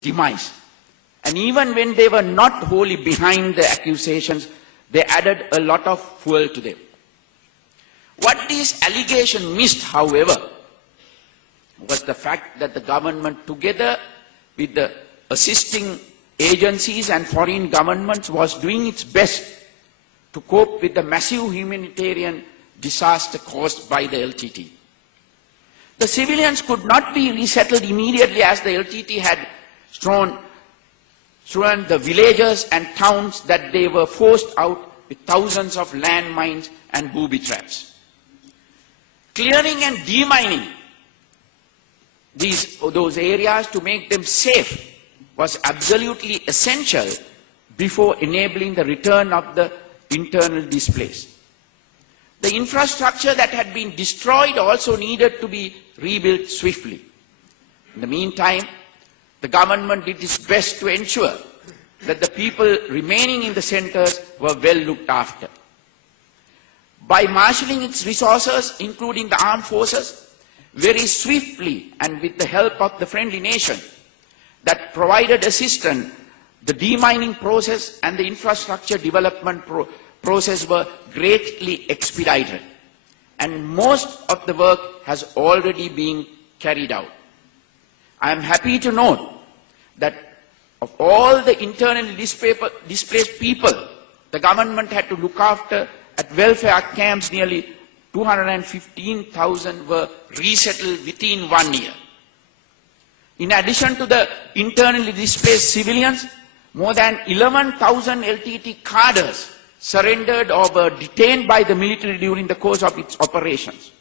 demise. And even when they were not wholly behind the accusations, they added a lot of fuel to them. What these allegations missed, however, was the fact that the government, together with the assisting agencies and foreign governments, was doing its best to cope with the massive humanitarian disaster caused by the LTT. The civilians could not be resettled immediately, as the LTT had strewn the villages and towns that they were forced out with thousands of landmines and booby traps. Clearing and demining those areas to make them safe was absolutely essential before enabling the return of the internal displaced. The infrastructure that had been destroyed also needed to be rebuilt swiftly. In the meantime, the government did its best to ensure that the people remaining in the centers were well looked after. By marshalling its resources, including the armed forces, very swiftly and with the help of the friendly nation that provided assistance, the demining process and the infrastructure development process were greatly expedited. And most of the work has already been carried out. I am happy to note that of all the internally displaced people, the government had to look after at welfare camps, nearly 215,000 were resettled within 1 year. In addition to the internally displaced civilians, more than 11,000 LTT cadres surrendered or were detained by the military during the course of its operations.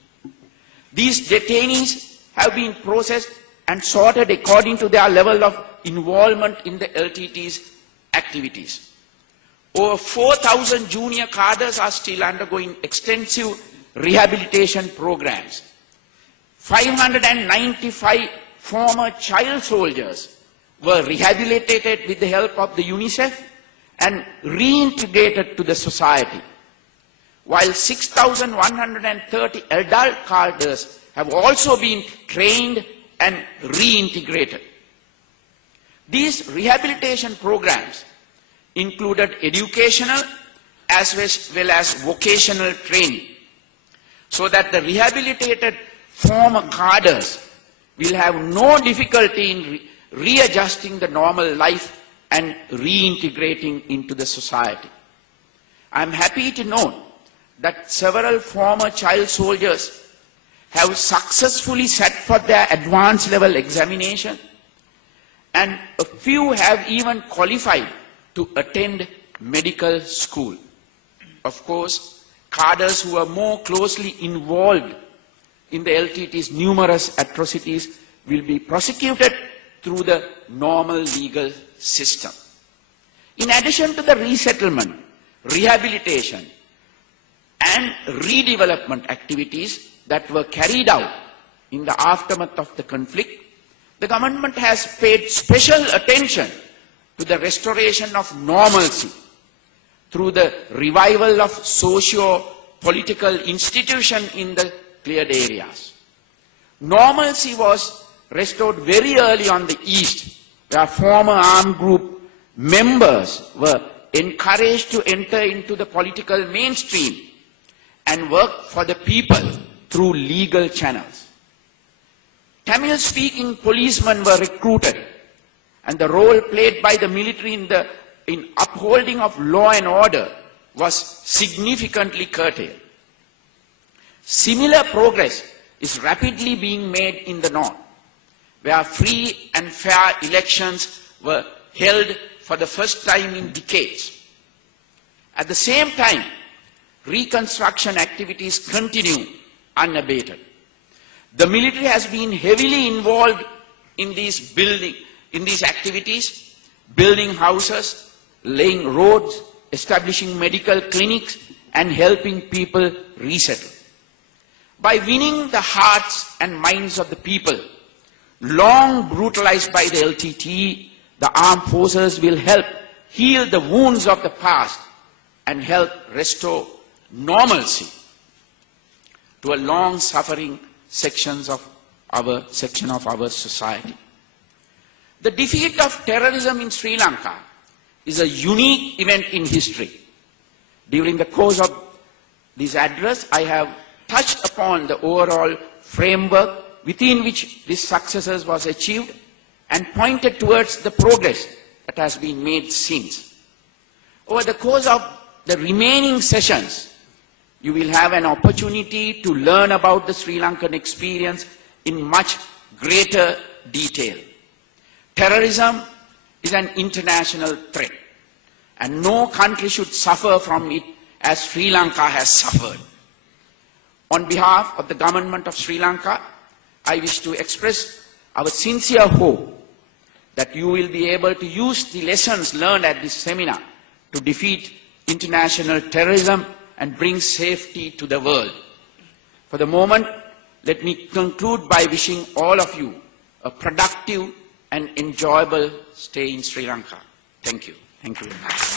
These detainees have been processed and sorted according to their level of involvement in the LTT's activities. Over 4,000 junior cadres are still undergoing extensive rehabilitation programs. 595 former child soldiers were rehabilitated with the help of the UNICEF and reintegrated to the society, while 6,130 adult cadres have also been trained and reintegrated. These rehabilitation programs included educational as well as vocational training, so that the rehabilitated former cadres will have no difficulty in readjusting the normal life and reintegrating into the society. I am happy to note that several former child soldiers have successfully sat for their advanced level examination, and a few have even qualified to attend medical school. Of course, cadres who are more closely involved in the LTT's numerous atrocities will be prosecuted through the normal legal system. In addition to the resettlement, rehabilitation, and redevelopment activities that were carried out in the aftermath of the conflict, the government has paid special attention to the restoration of normalcy through the revival of socio-political institutions in the cleared areas. Normalcy was restored very early on the East, where former armed group members were encouraged to enter into the political mainstream and work for the people through legal channels. Tamil-speaking policemen were recruited, and the role played by the military in upholding of law and order was significantly curtailed. Similar progress is rapidly being made in the north, where free and fair elections were held for the first time in decades. At the same time, reconstruction activities continue unabated. The military has been heavily involved in these activities, building houses, laying roads, establishing medical clinics, and helping people resettle. By winning the hearts and minds of the people, long brutalized by the LTT, the armed forces will help heal the wounds of the past and help restore normalcy to a long-suffering section of our society. The defeat of terrorism in Sri Lanka is a unique event in history. During the course of this address, I have touched upon the overall framework within which this success was achieved and pointed towards the progress that has been made since. Over the course of the remaining sessions, you will have an opportunity to learn about the Sri Lankan experience in much greater detail. Terrorism is an international threat, and no country should suffer from it as Sri Lanka has suffered. On behalf of the government of Sri Lanka, I wish to express our sincere hope that you will be able to use the lessons learned at this seminar to defeat international terrorism and bring safety to the world. For the moment, let me conclude by wishing all of you a productive and enjoyable stay in Sri Lanka. Thank you. Thank you very much.